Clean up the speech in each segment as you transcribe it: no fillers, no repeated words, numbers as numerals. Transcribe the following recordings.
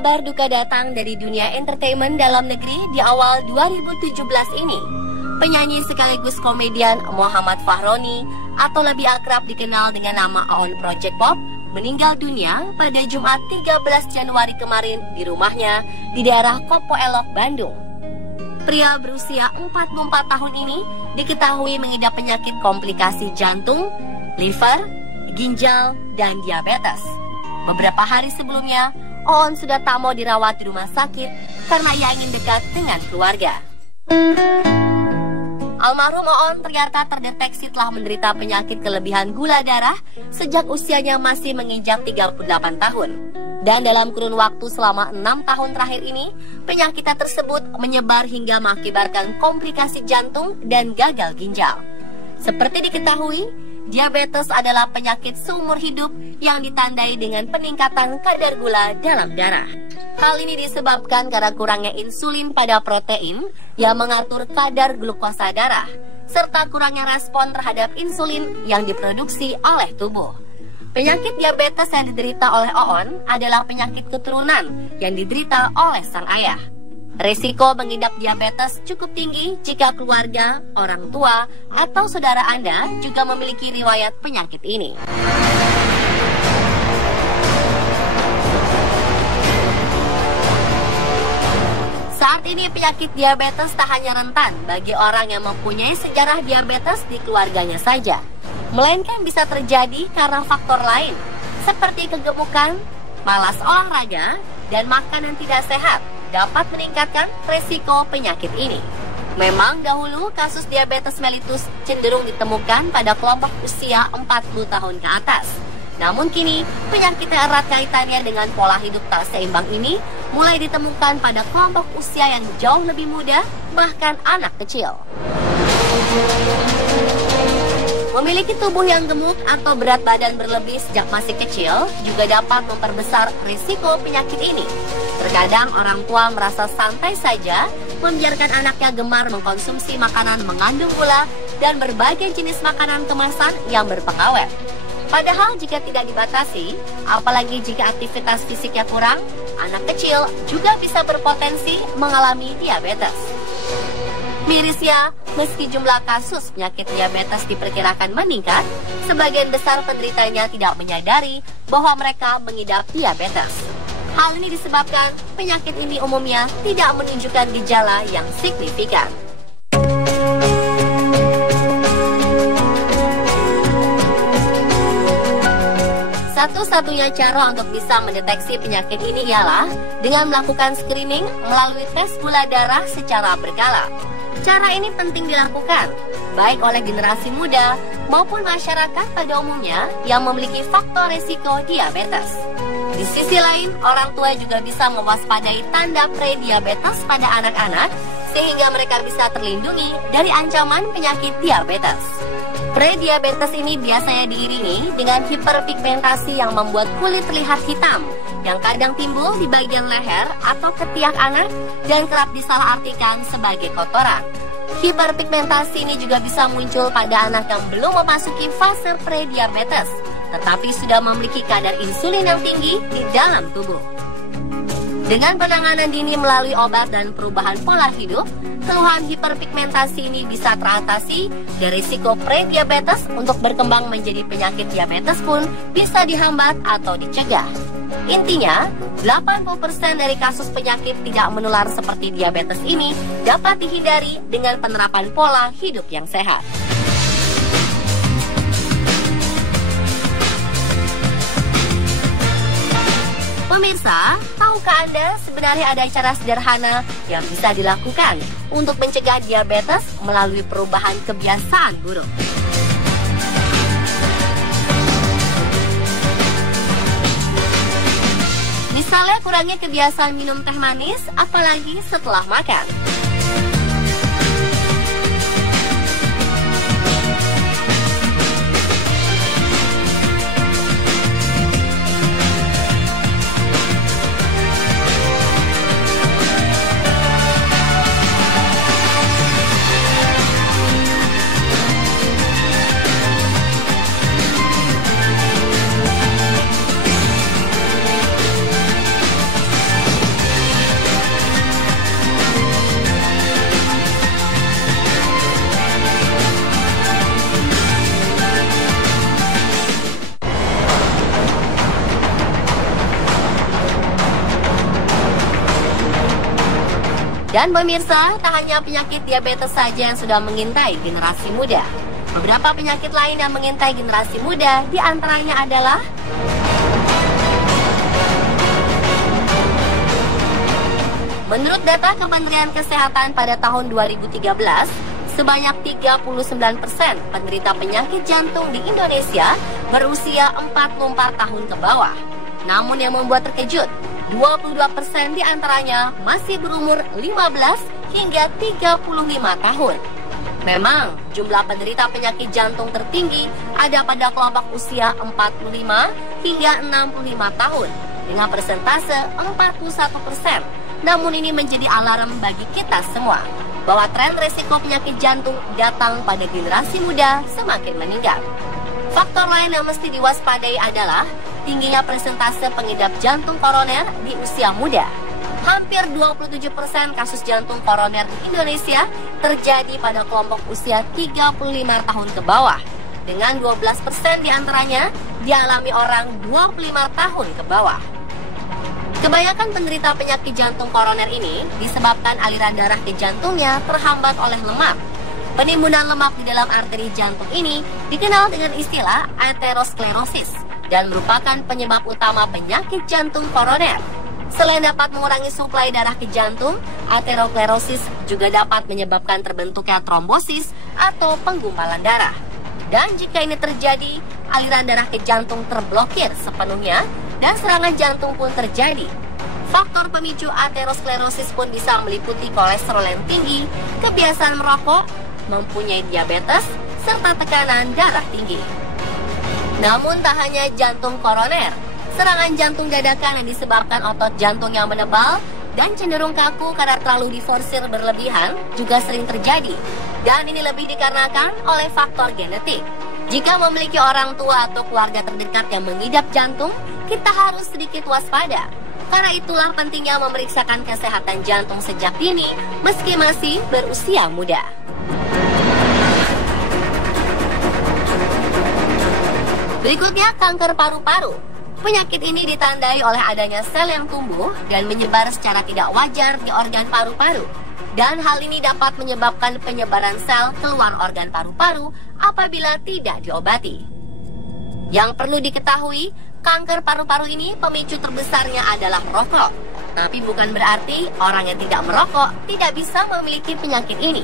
Kabar duka datang dari dunia entertainment dalam negeri di awal 2017 ini. Penyanyi sekaligus komedian Muhammad Fachroni atau lebih akrab dikenal dengan nama Aon Project Pop meninggal dunia pada Jumat 13 Januari kemarin di rumahnya di daerah Kopo Elok, Bandung. Pria berusia 44 tahun ini diketahui mengidap penyakit komplikasi jantung, liver, ginjal, dan diabetes. Beberapa hari sebelumnya, Oon sudah tak mau dirawat di rumah sakit karena ia ingin dekat dengan keluarga. Almarhum Oon ternyata terdeteksi telah menderita penyakit kelebihan gula darah sejak usianya masih menginjak 38 tahun. Dan dalam kurun waktu selama 6 tahun terakhir ini, penyakitnya tersebut menyebar hingga mengakibatkan komplikasi jantung dan gagal ginjal. Seperti diketahui, diabetes adalah penyakit seumur hidup yang ditandai dengan peningkatan kadar gula dalam darah. Hal ini disebabkan karena kurangnya insulin pada protein yang mengatur kadar glukosa darah, serta kurangnya respon terhadap insulin yang diproduksi oleh tubuh. Penyakit diabetes yang diderita oleh Oon adalah penyakit keturunan yang diderita oleh sang ayah. Risiko mengidap diabetes cukup tinggi jika keluarga, orang tua, atau saudara Anda juga memiliki riwayat penyakit ini. Saat ini penyakit diabetes tak hanya rentan bagi orang yang mempunyai sejarah diabetes di keluarganya saja, melainkan bisa terjadi karena faktor lain, seperti kegemukan, malas olahraga, dan makanan tidak sehat dapat meningkatkan resiko penyakit ini. Memang dahulu kasus diabetes mellitus cenderung ditemukan pada kelompok usia 40 tahun ke atas. Namun kini penyakit yang erat kaitannya dengan pola hidup tak seimbang ini mulai ditemukan pada kelompok usia yang jauh lebih muda, bahkan anak kecil. Memiliki tubuh yang gemuk atau berat badan berlebih sejak masih kecil juga dapat memperbesar risiko penyakit ini. Terkadang orang tua merasa santai saja membiarkan anaknya gemar mengkonsumsi makanan mengandung gula dan berbagai jenis makanan kemasan yang berpengawet. Padahal jika tidak dibatasi, apalagi jika aktivitas fisiknya kurang, anak kecil juga bisa berpotensi mengalami diabetes. Mirisnya, meski jumlah kasus penyakit diabetes diperkirakan meningkat, sebagian besar penderitanya tidak menyadari bahwa mereka mengidap diabetes. Hal ini disebabkan penyakit ini umumnya tidak menunjukkan gejala yang signifikan. Satu-satunya cara untuk bisa mendeteksi penyakit ini ialah dengan melakukan screening melalui tes gula darah secara berkala. Cara ini penting dilakukan, baik oleh generasi muda maupun masyarakat pada umumnya yang memiliki faktor risiko diabetes. Di sisi lain, orang tua juga bisa mewaspadai tanda pre-diabetes pada anak-anak sehingga mereka bisa terlindungi dari ancaman penyakit diabetes. Pre-diabetes ini biasanya diiringi dengan hiperpigmentasi yang membuat kulit terlihat hitam, yang kadang timbul di bagian leher atau ketiak anak dan kerap disalahartikan sebagai kotoran. Hiperpigmentasi ini juga bisa muncul pada anak yang belum memasuki fase pre-diabetes, tetapi sudah memiliki kadar insulin yang tinggi di dalam tubuh. Dengan penanganan dini melalui obat dan perubahan pola hidup, keluhan hiperpigmentasi ini bisa teratasi dan risiko pre-diabetes untuk berkembang menjadi penyakit diabetes pun bisa dihambat atau dicegah. Intinya, 80% dari kasus penyakit tidak menular seperti diabetes ini dapat dihindari dengan penerapan pola hidup yang sehat. Pemirsa, tahukah Anda sebenarnya ada cara sederhana yang bisa dilakukan untuk mencegah diabetes melalui perubahan kebiasaan buruk? Misalnya kurangi kebiasaan minum teh manis, apalagi setelah makan. Dan pemirsa, tak hanya penyakit diabetes saja yang sudah mengintai generasi muda. Beberapa penyakit lain yang mengintai generasi muda diantaranya adalah menurut data Kementerian Kesehatan pada tahun 2013, sebanyak 39% penderita penyakit jantung di Indonesia berusia 44 tahun ke bawah. Namun yang membuat terkejut, 22% diantaranya masih berumur 15 hingga 35 tahun. Memang, jumlah penderita penyakit jantung tertinggi ada pada kelompok usia 45 hingga 65 tahun dengan persentase 41%. Namun ini menjadi alarm bagi kita semua bahwa tren resiko penyakit jantung datang pada generasi muda semakin meningkat. Faktor lain yang mesti diwaspadai adalah tingginya persentase pengidap jantung koroner di usia muda. Hampir 27% kasus jantung koroner di Indonesia terjadi pada kelompok usia 35 tahun ke bawah, dengan 12% diantaranya dialami orang 25 tahun ke bawah. Kebanyakan penderita penyakit jantung koroner ini disebabkan aliran darah ke jantungnya terhambat oleh lemak. Penimbunan lemak di dalam arteri jantung ini dikenal dengan istilah aterosklerosis dan merupakan penyebab utama penyakit jantung koroner. Selain dapat mengurangi suplai darah ke jantung, aterosklerosis juga dapat menyebabkan terbentuknya trombosis atau penggumpalan darah. Dan jika ini terjadi, aliran darah ke jantung terblokir sepenuhnya dan serangan jantung pun terjadi. Faktor pemicu aterosklerosis pun bisa meliputi kolesterol yang tinggi, kebiasaan merokok, mempunyai diabetes, serta tekanan darah tinggi. Namun tak hanya jantung koroner, serangan jantung dadakan yang disebabkan otot jantung yang menebal dan cenderung kaku karena terlalu diforsir berlebihan juga sering terjadi. Dan ini lebih dikarenakan oleh faktor genetik. Jika memiliki orang tua atau keluarga terdekat yang mengidap jantung, kita harus sedikit waspada. Karena itulah pentingnya memeriksakan kesehatan jantung sejak dini meski masih berusia muda. Berikutnya, kanker paru-paru. Penyakit ini ditandai oleh adanya sel yang tumbuh dan menyebar secara tidak wajar di organ paru-paru. Dan hal ini dapat menyebabkan penyebaran sel keluar organ paru-paru apabila tidak diobati. Yang perlu diketahui, kanker paru-paru ini pemicu terbesarnya adalah merokok. Tapi bukan berarti orang yang tidak merokok tidak bisa memiliki penyakit ini.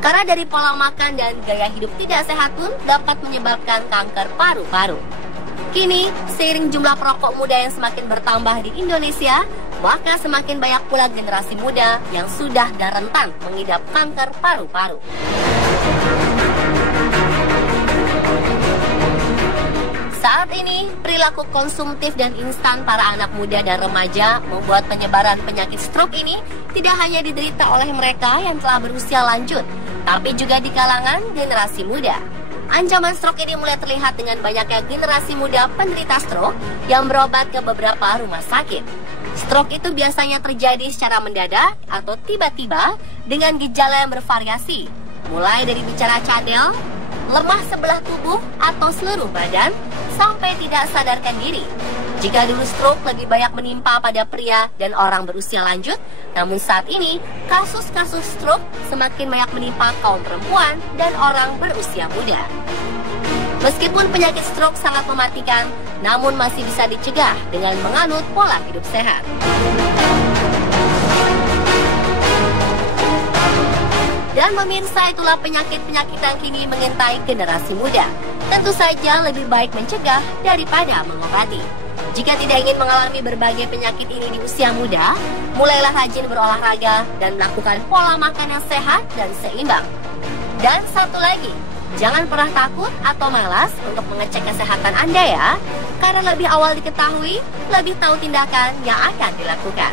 Karena dari pola makan dan gaya hidup tidak sehat pun dapat menyebabkan kanker paru-paru. Kini, seiring jumlah perokok muda yang semakin bertambah di Indonesia, maka semakin banyak pula generasi muda yang sudah dan rentan mengidap kanker paru-paru. Saat ini, perilaku konsumtif dan instan para anak muda dan remaja membuat penyebaran penyakit stroke ini tidak hanya diderita oleh mereka yang telah berusia lanjut, tapi juga di kalangan generasi muda. Ancaman stroke ini mulai terlihat dengan banyaknya generasi muda penderita stroke yang berobat ke beberapa rumah sakit. Stroke itu biasanya terjadi secara mendadak atau tiba-tiba dengan gejala yang bervariasi, mulai dari bicara cadel, lemah sebelah tubuh atau seluruh badan, sampai tidak sadarkan diri. Jika dulu stroke lebih banyak menimpa pada pria dan orang berusia lanjut, namun saat ini kasus-kasus stroke semakin banyak menimpa kaum perempuan dan orang berusia muda. Meskipun penyakit stroke sangat mematikan, namun masih bisa dicegah dengan menganut pola hidup sehat. Dan pemirsa, itulah penyakit-penyakit yang kini mengintai generasi muda. Tentu saja lebih baik mencegah daripada mengobati. Jika tidak ingin mengalami berbagai penyakit ini di usia muda, mulailah rajin berolahraga dan melakukan pola makan yang sehat dan seimbang. Dan satu lagi, jangan pernah takut atau malas untuk mengecek kesehatan Anda ya, karena lebih awal diketahui, lebih tahu tindakan yang akan dilakukan.